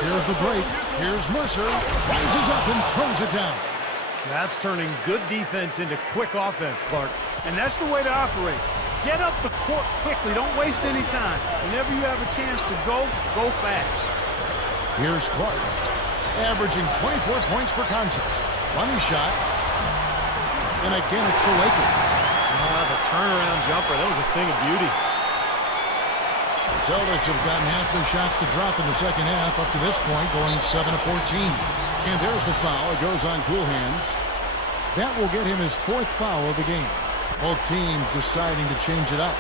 Here's the break. Here's Mercer. Rises up and throws it down. That's turning good defense into quick offense, Clark. And that's the way to operate. Get up the court quickly. Don't waste any time. Whenever you have a chance to go fast. Here's Clark. Averaging 24 points per contest. Money shot. And again, it's the Lakers. The turnaround jumper. That was a thing of beauty. Celtics have gotten half their shots to drop in the second half up to this point, going 7 of 14. And there's the foul. It goes on cool hands. That will get him his 4th foul of the game. Both teams deciding to change it up.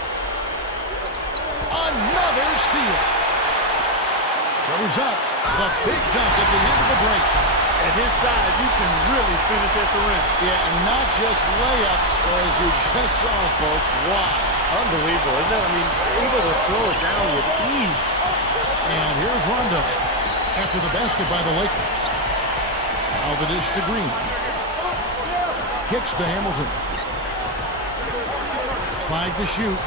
Another steal. Goes up. The big dunk at the end of the break. At his size, he can really finish at the rim. Yeah, and not just layups, as you just saw, folks. Wow. Unbelievable, isn't it? I mean, able to throw it down with ease. And here's Rondo after the basket by the Lakers. Now the dish to Green. Kicks to Hamilton. 5 to shoot.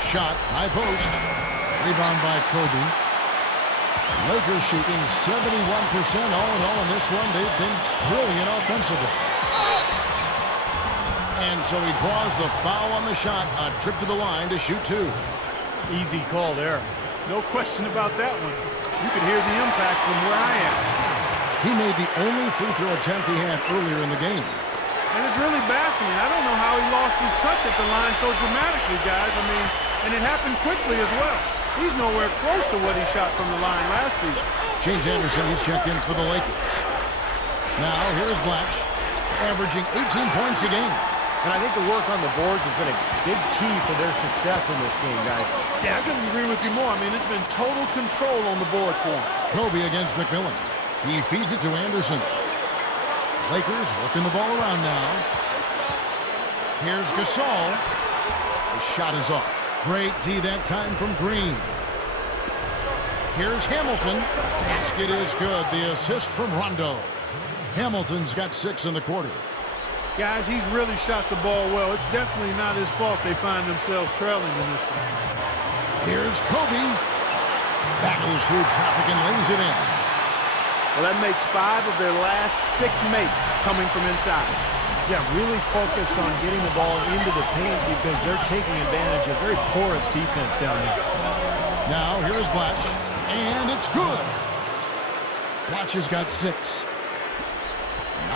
Shot, high post. Rebound by Kobe. Lakers shooting 71% all in all in this one. They've been brilliant offensively. And so he draws the foul on the shot. A trip to the line to shoot 2. Easy call there. No question about that one. You could hear the impact from where I am. He made the only free throw attempt he had earlier in the game. And it's really baffling. I don't know how he lost his touch at the line so dramatically, guys. I mean, and it happened quickly as well. He's nowhere close to what he shot from the line last season. James Anderson, he's checked in for the Lakers. Now, here's Blatch, averaging 18 points a game. And I think the work on the boards has been a big key for their success in this game, guys. Yeah, I couldn't agree with you more. I mean, it's been total control on the boards for him. Kobe against McMillan. He feeds it to Anderson. Lakers working the ball around now. Here's Gasol. The shot is off. Great D that time from Green. Here's Hamilton. Basket is good. The assist from Rondo. Hamilton's got 6 in the quarter. Guys, he's really shot the ball well. It's definitely not his fault they find themselves trailing in this one. Here's Kobe. Battles through traffic and lays it in. Well, that makes 5 of their last 6 makes coming from inside. Yeah, really focused on getting the ball into the paint because they're taking advantage of very porous defense down there. Now, here's Blatch. And it's good. Blatch has got 6.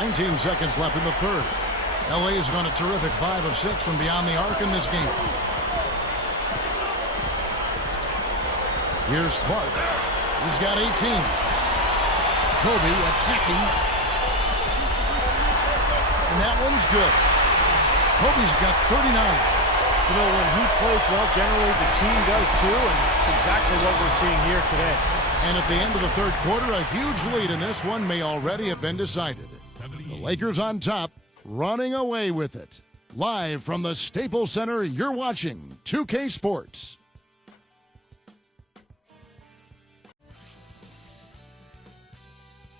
19 seconds left in the third. LA has gone a terrific 5 of 6 from beyond the arc in this game. Here's Clark. He's got 18. Kobe attacking. And that one's good. Kobe's got 39. You know, when he plays well, generally the team does too, and it's exactly what we're seeing here today. And at the end of the third quarter, a huge lead in this one may already have been decided. The Lakers on top, running away with it. Live from the Staples Center, you're watching 2K Sports.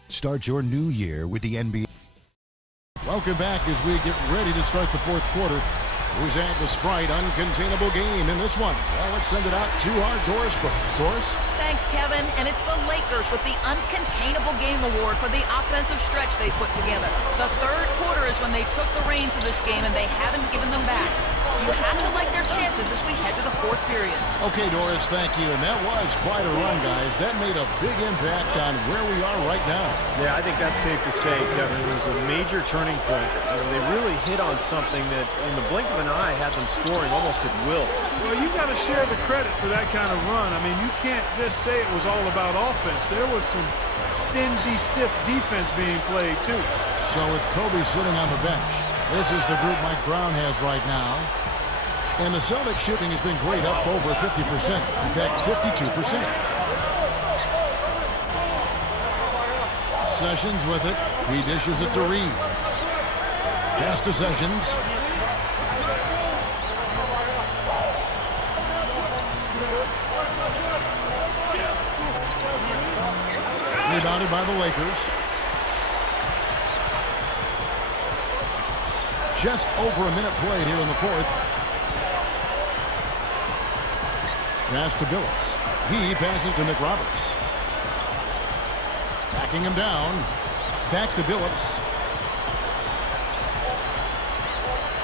Start your new year with the NBA. Welcome back as we get ready to start the fourth quarter. Who's had the Sprite uncontainable game in this one? Well, let's send it out to our Doris. Doris? Thanks, Kevin. And it's the Lakers with the Uncontainable Game Award for the offensive stretch they put together. The third quarter is when they took the reins of this game, and they haven't given them back. You have to like their chances as we head to the fourth period. Okay, Doris, thank you. And that was quite a run, guys. That made a big impact on where we are right now. Yeah, I think that's safe to say, Kevin. It was a major turning point. They really hit on something that, in the blink of an eye, had them scoring almost at will. Well, you got to share the credit for that kind of run. I mean, you can't just say it was all about offense. There was some stingy, stiff defense being played, too. So with Kobe sitting on the bench, this is the group Mike Brown has right now. And the Celtics shooting has been great, up over 50%. In fact, 52%. Sessions with it. He dishes it to Reed. Pass to Sessions. Rebounded by the Lakers. Just over a minute played here in the fourth. Pass to Billups. He passes to McRoberts. Backing him down. Back to Billups.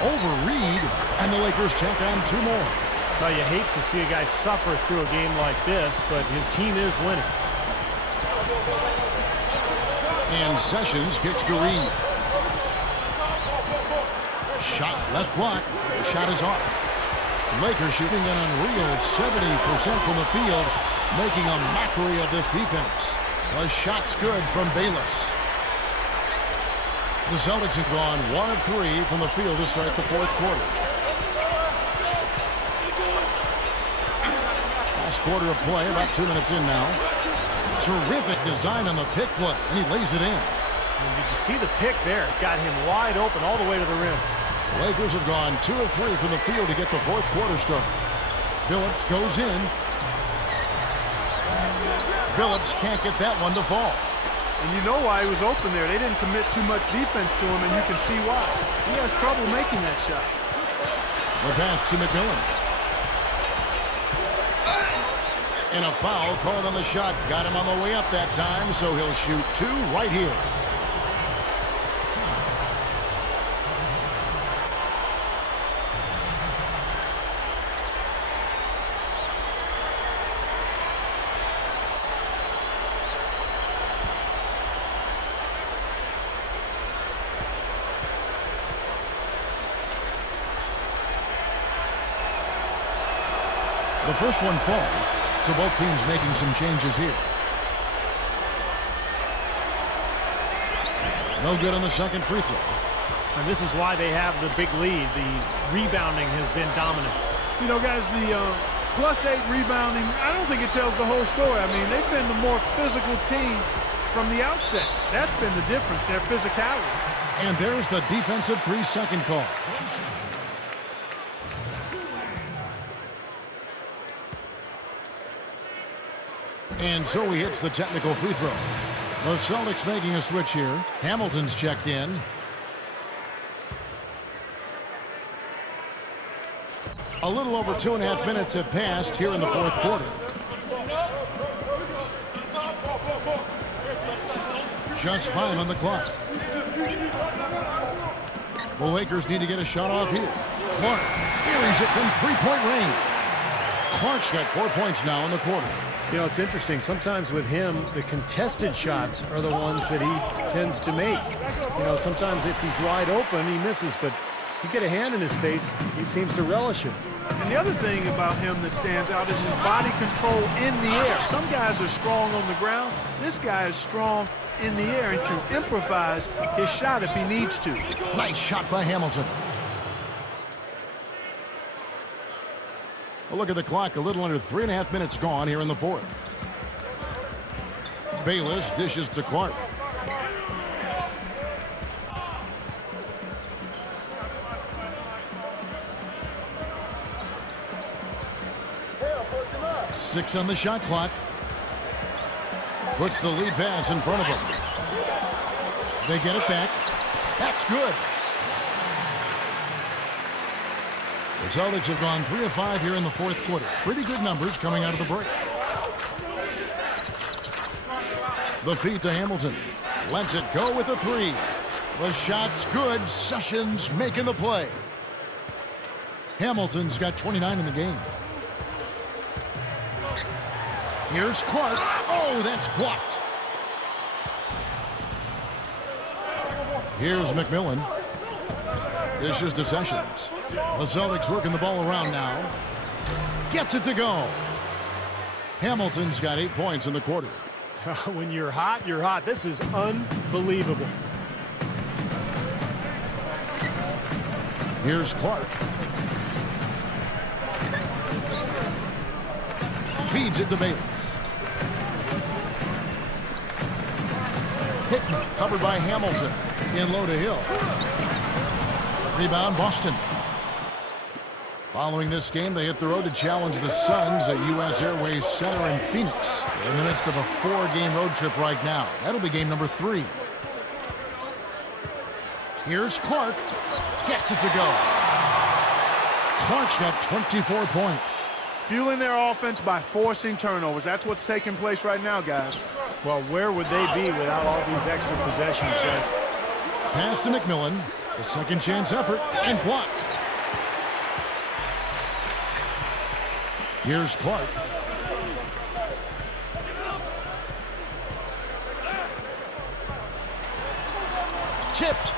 Over Reed. And the Lakers check on two more. Well, you hate to see a guy suffer through a game like this, but his team is winning. And Sessions kicks to Reed. Shot left block. The shot is off. Lakers shooting an unreal 70% from the field, making a mockery of this defense. The shot's good from Bayless. The Celtics have gone 1 of 3 from the field to start the fourth quarter. Last quarter of play, about 2 minutes in now. Terrific design on the pick play, and he lays it in. And did you see the pick there? Got him wide open all the way to the rim. The Lakers have gone 2 of 3 from the field to get the fourth quarter started. Billups goes in. Billups can't get that one to fall. And you know why he was open there. They didn't commit too much defense to him, and you can see why. He has trouble making that shot. The pass to McMillan. And a foul called on the shot. Got him on the way up that time, so he'll shoot 2 right here. The first one falls, so both teams making some changes here. No good on the second free throw. And this is why they have the big lead. The rebounding has been dominant. You know, guys, the +8 rebounding, I don't think it tells the whole story. I mean, they've been the more physical team from the outset. That's been the difference, their physicality. And there's the defensive 3-second call. And so he hits the technical free throw. The Celtics making a switch here. Hamilton's checked in. A little over 2.5 minutes have passed here in the fourth quarter. Just 5 on the clock. The Lakers need to get a shot off here. Clark carries it from three-point range. Clark's got 4 points now in the quarter. You know, it's interesting. Sometimes with him, the contested shots are the ones that he tends to make. You know, sometimes if he's wide open, he misses, but you get a hand in his face, he seems to relish it. And the other thing about him that stands out is his body control in the air. Some guys are strong on the ground. This guy is strong in the air and can improvise his shot if he needs to. Nice shot by Hamilton. A look at the clock, a little under 3.5 minutes gone here in the fourth. Bayless dishes to Clark. Six on the shot clock. Puts the lead pass in front of him. They get it back. That's good. The Celtics have gone 3 of 5 here in the fourth quarter. Pretty good numbers coming out of the break. The feed to Hamilton. Lets it go with a 3. The shot's good. Sessions making the play. Hamilton's got 29 in the game. Here's Clark. Oh, that's blocked. Here's McMillan. Dishes to Sessions. The Celtics working the ball around now. Gets it to go. Hamilton's got 8 points in the quarter. When you're hot, you're hot. This is unbelievable. Here's Clark. Feeds it to Bayless. Hickman covered by Hamilton. In low to Hill. Rebound Boston. Following this game, they hit the road to challenge the Suns at U.S. Airways Center in Phoenix. They're in the midst of a 4-game road trip right now. That'll be game number 3. Here's Clark. Gets it to go. Clark's got 24 points. Fueling their offense by forcing turnovers. That's what's taking place right now, guys. Well, where would they be without all these extra possessions, guys? Pass to McMillan. A second chance effort and blocked. Here's Clark. Tipped.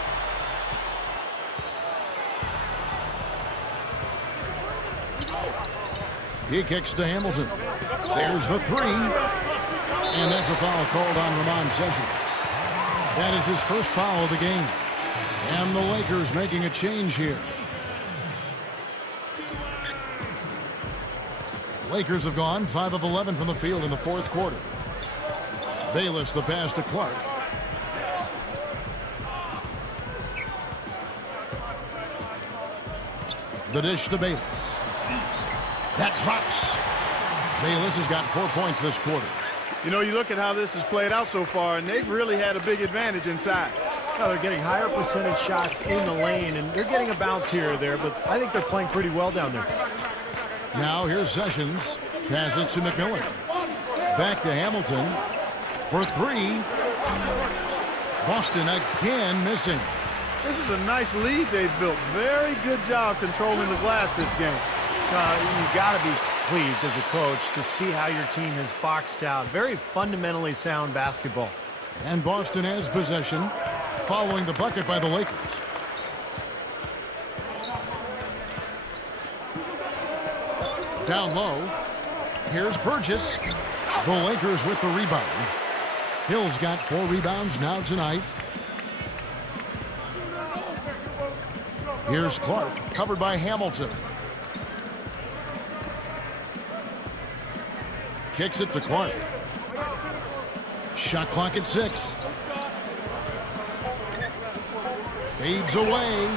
He kicks to Hamilton. There's the 3. And that's a foul called on Ramon Sessions. That is his first foul of the game. And the Lakers making a change here. Lakers have gone 5 of 11 from the field in the fourth quarter. Bayless the pass to Clark. The dish to Bayless. That drops. Bayless has got 4 points this quarter. You know, you look at how this has played out so far, and they've really had a big advantage inside. Well, they're getting higher percentage shots in the lane, and they're getting a bounce here or there, but I think they're playing pretty well down there. Now here's Sessions. Passes to McMillan. Back to Hamilton for 3. Boston again missing. This is a nice lead they've built. Very good job controlling the glass this game. You got to be pleased as a coach to see how your team has boxed out. Very fundamentally sound basketball. And Boston has possession following the bucket by the Lakers. Down low. Here's Burgess. The Lakers with the rebound. Hill's got 4 rebounds now tonight. Here's Clark, covered by Hamilton. Kicks it to Clark. Shot clock at 6. Fades away.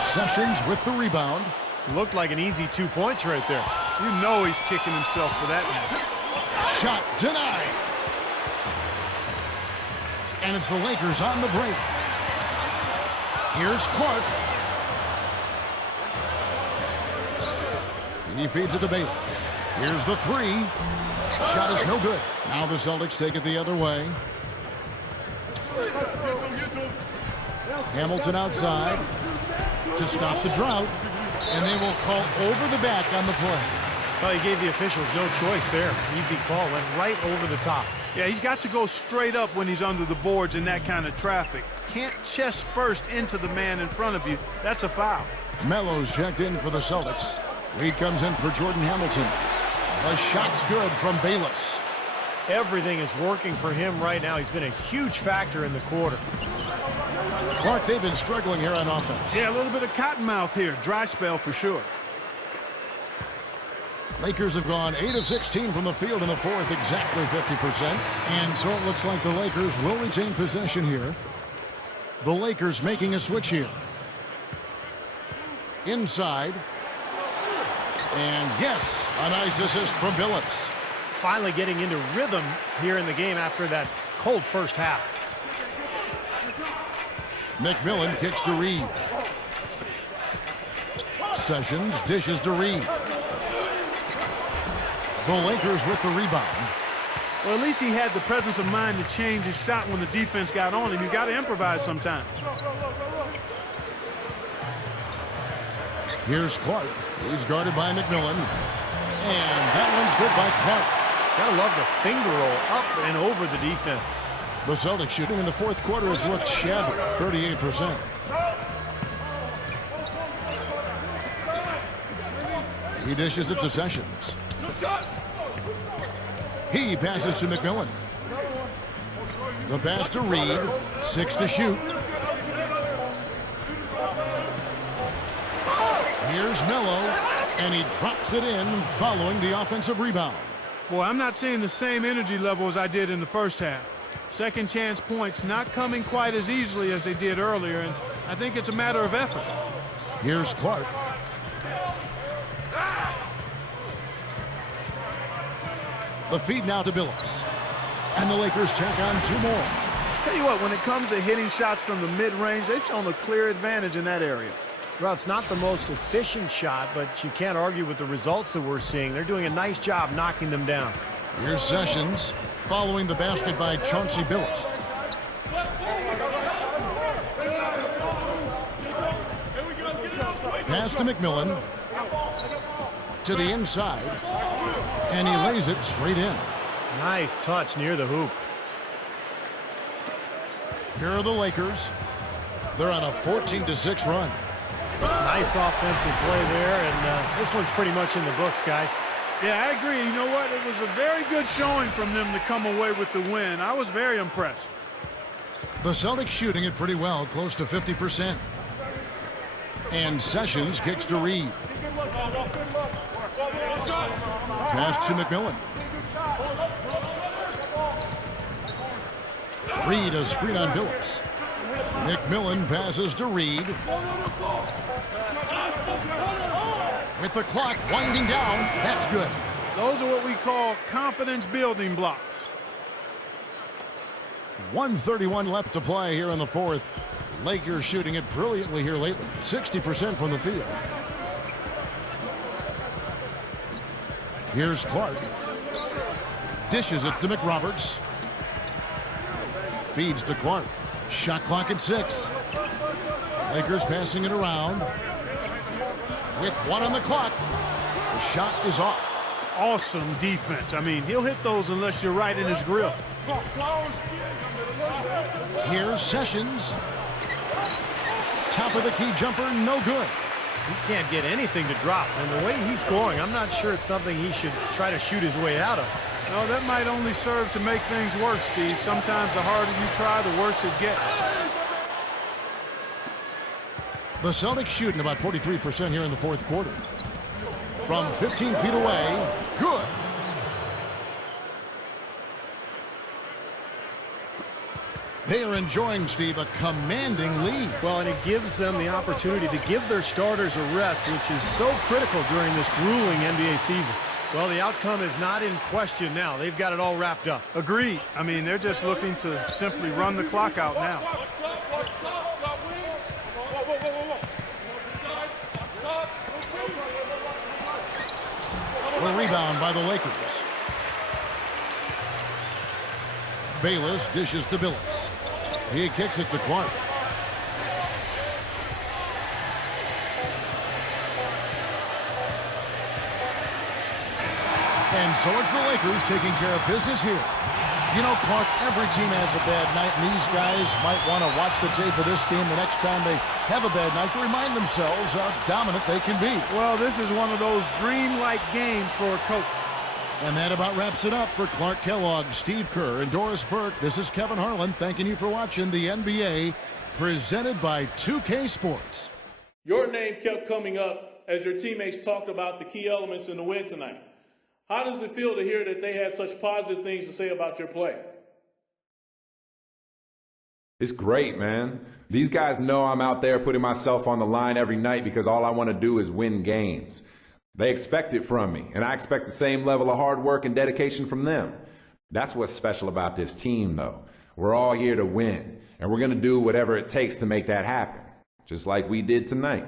Sessions with the rebound. Looked like an easy 2 points right there. You know he's kicking himself for that one. Shot denied. And it's the Lakers on the break. Here's Clark. He feeds it to Bayless. Here's the 3. Shot is no good. Now the Celtics take it the other way. Hamilton outside to stop the drought. And they will call over the back on the play. Well, he gave the officials no choice there. Easy call. Went right over the top. Yeah, he's got to go straight up when he's under the boards in that kind of traffic. Can't chest first into the man in front of you. That's a foul. Melo's checked in for the Celtics. Lead comes in for Jordan Hamilton. The shot's good from Bayless. Everything is working for him right now. He's been a huge factor in the quarter. Clark, they've been struggling here on offense. Yeah, a little bit of cottonmouth here. Dry spell for sure. Lakers have gone 8 of 16 from the field in the fourth, exactly 50%. And so it looks like the Lakers will retain possession here. The Lakers making a switch here. Inside. And yes, a nice assist from Billups. Finally getting into rhythm here in the game after that cold first half. McMillan kicks to Reed. Sessions dishes to Reed. The Lakers with the rebound. Well, at least he had the presence of mind to change his shot when the defense got on him. You got to improvise sometimes. Here's Clark. He's guarded by McMillan. And that one's good by Clark. Gotta love the finger roll up and over the defense. The Celtics shooting in the fourth quarter has looked shabby, 38%. He dishes it to Sessions. He passes to McMillan. The pass to Reed. 6 to shoot. Here's Melo, and he drops it in following the offensive rebound. Boy, I'm not seeing the same energy level as I did in the first half. Second chance points not coming quite as easily as they did earlier, and I think it's a matter of effort. Here's Clark. The feed now to Billups. And the Lakers tack on 2 more. Tell you what, when it comes to hitting shots from the mid-range, they've shown a clear advantage in that area. Well, it's not the most efficient shot, but you can't argue with the results that we're seeing. They're doing a nice job knocking them down. Here's Sessions following the basket by Chauncey Billups. Pass to McMillan. To the inside. And he lays it straight in. Nice touch near the hoop. Here are the Lakers. They're on a 14-6 run. Nice offensive play there, and this one's pretty much in the books, guys. Yeah, I agree. You know what? It was a very good showing from them to come away with the win. I was very impressed. The Celtics shooting it pretty well, close to 50%. And Sessions kicks to Reed. Pass to McMillan. Reed a screen on Billups. McMillan passes to Reed. With the clock winding down, that's good. Those are what we call confidence building blocks. 1:31 left to play here in the fourth. Lakers shooting it brilliantly here lately. 60% from the field. Here's Clark. Dishes it to McRoberts. Feeds to Clark. Shot clock at 6. Lakers passing it around. With 1 on the clock. The shot is off. Awesome defense. I mean, he'll hit those unless you're right in his grill. Here's Sessions. Top of the key jumper, no good. He can't get anything to drop, and the way he's scoring, I'm not sure it's something he should try to shoot his way out of. No, that might only serve to make things worse, Steve. Sometimes the harder you try, the worse it gets. The Celtics shooting about 43% here in the fourth quarter. From 15 feet away, good. They are enjoying, Steve, a commanding lead. Well, and it gives them the opportunity to give their starters a rest, which is so critical during this grueling NBA season. Well, the outcome is not in question now. They've got it all wrapped up. Agreed. I mean, they're just looking to simply run the clock out now. A rebound by the Lakers. Bayless dishes to Billups. He kicks it to Clark. And so it's the Lakers taking care of business here. You know, Clark, every team has a bad night, and these guys might want to watch the tape of this game the next time they have a bad night to remind themselves how dominant they can be. Well, this is one of those dreamlike games for a coach. And that about wraps it up for Clark Kellogg, Steve Kerr, and Doris Burke. This is Kevin Harlan thanking you for watching the NBA presented by 2K Sports. Your name kept coming up as your teammates talked about the key elements in the win tonight. How does it feel to hear that they had such positive things to say about your play? It's great, man. These guys know I'm out there putting myself on the line every night because all I want to do is win games. They expect it from me, and I expect the same level of hard work and dedication from them. That's what's special about this team, though. We're all here to win, and we're going to do whatever it takes to make that happen, just like we did tonight.